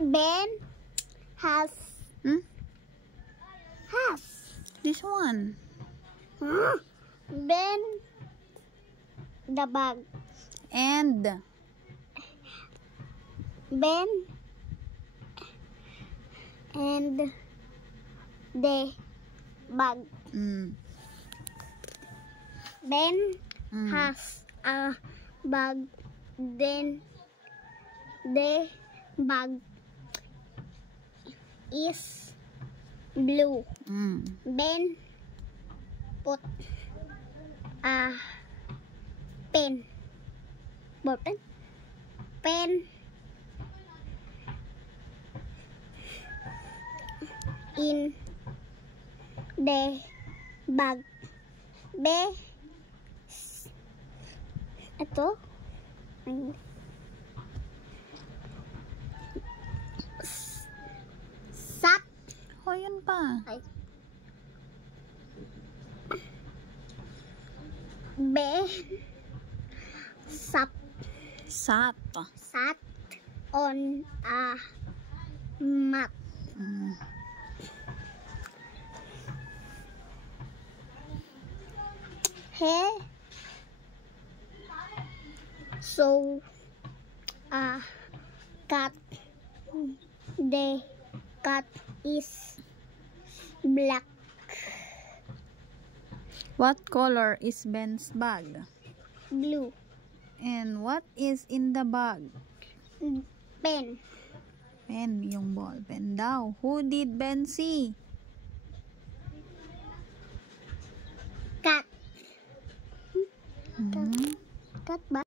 Ben has This one. Ben the bag. And Ben and the bag. Ben has a bag. Then the bag is blue. Ben put a pen. Button. Pen in the bag. Ito. Sat. oh, yun pa. Sat. Sat on a mat. He saw a cat. The cat is black. What color is Ben's bag? Blue. And what is in the bag? Pen. Pen, yung ball pen daw. Who did Ben see? Cat. Hmm? Cat ba?